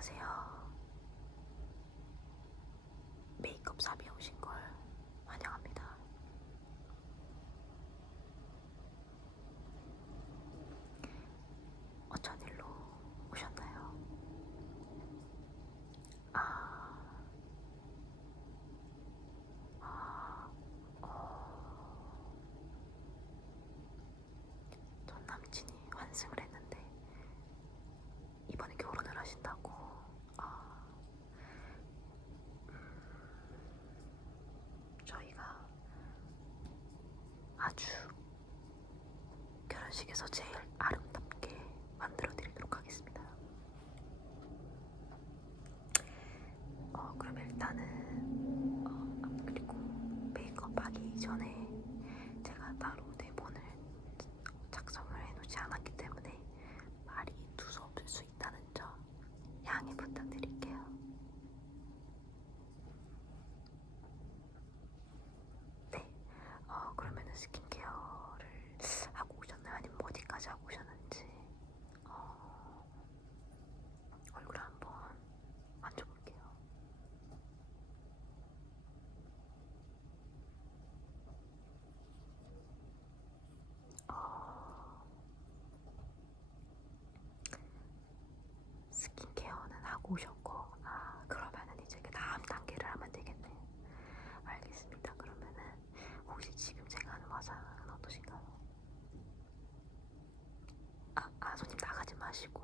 안녕하세요. 음식에서 제일 오셨고 아 그러면은 이제 그 다음 단계를 하면 되겠네. 알겠습니다. 그러면은 혹시 지금 제가 하는 화장은 어떠신가요? 아, 아 손님 나가지 마시고.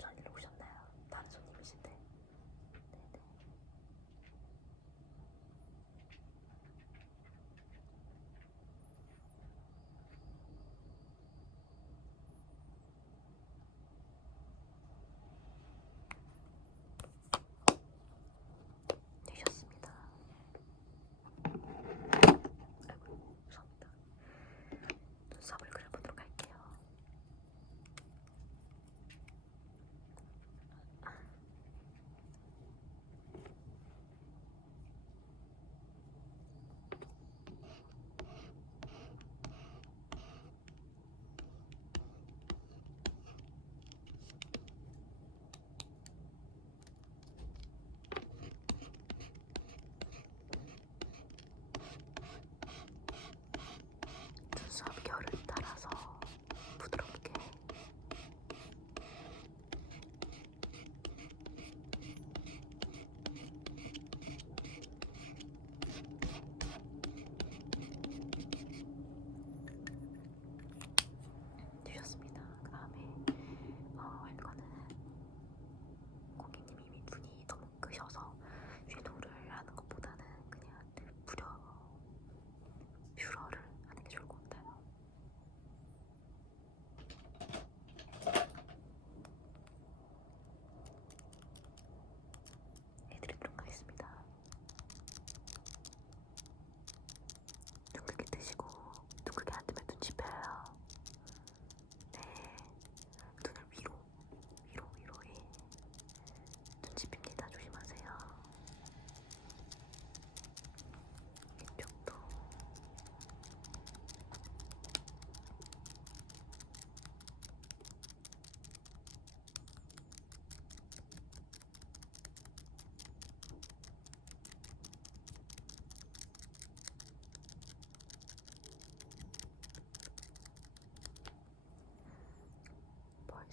손님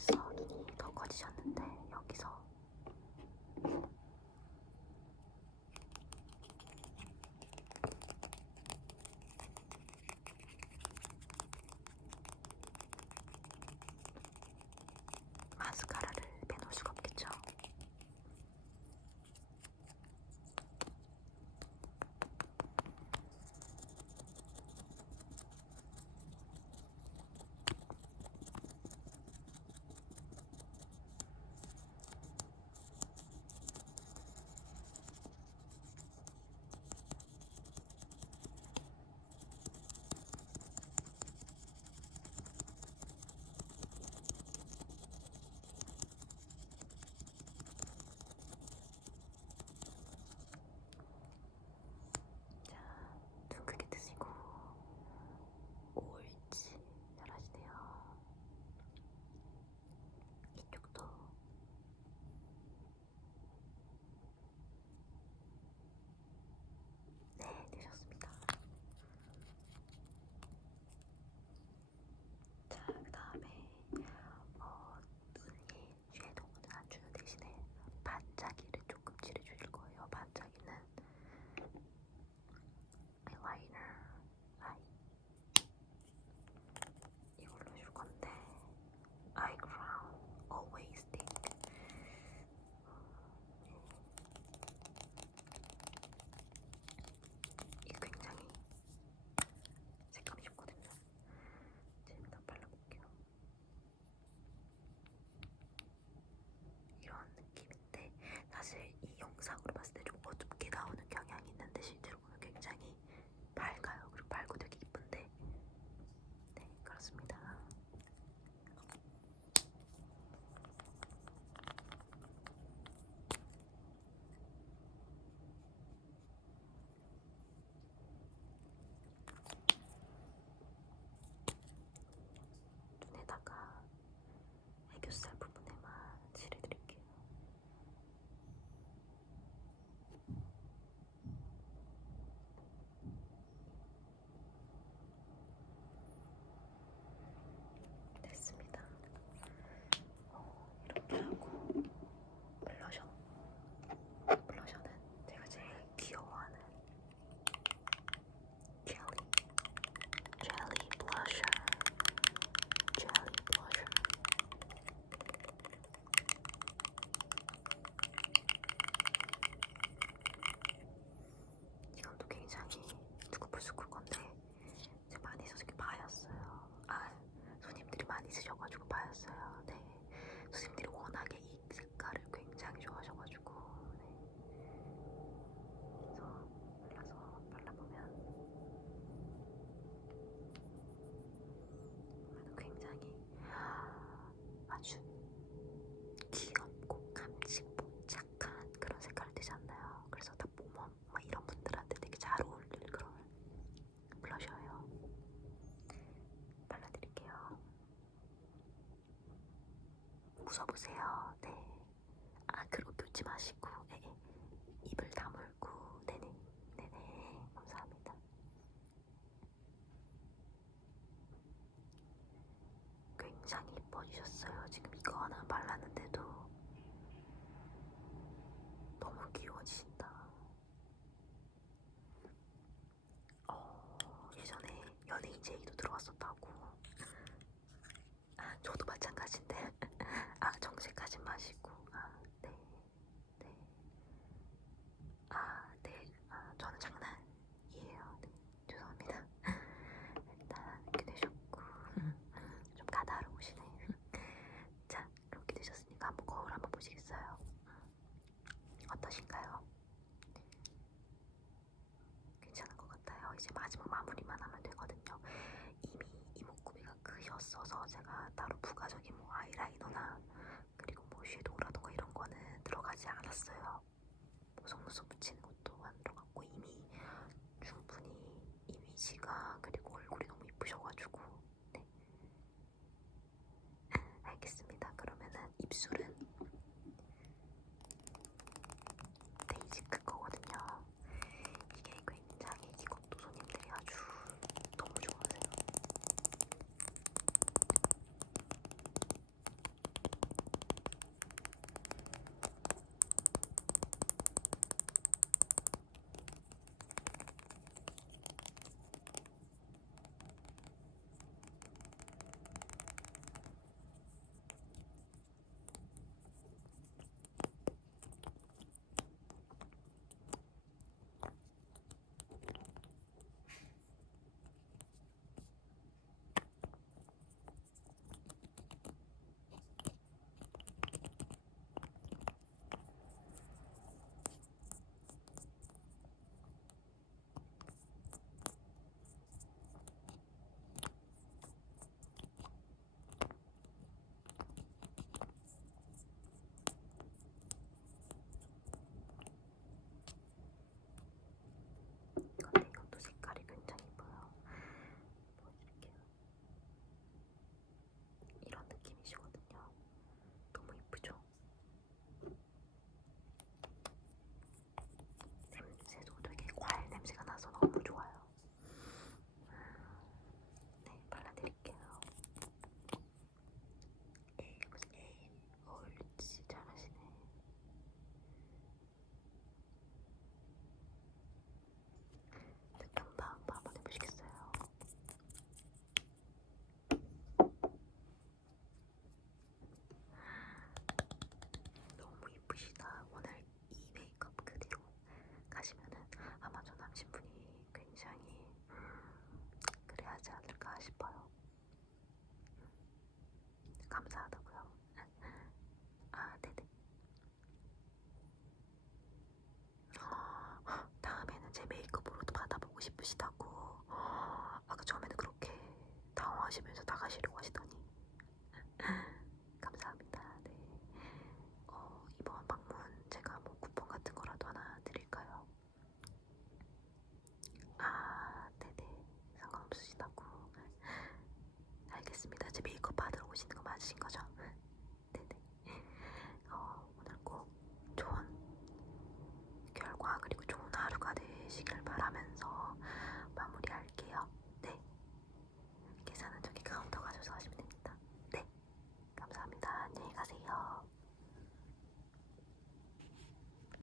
softly 웃어보세요. 너무 좋아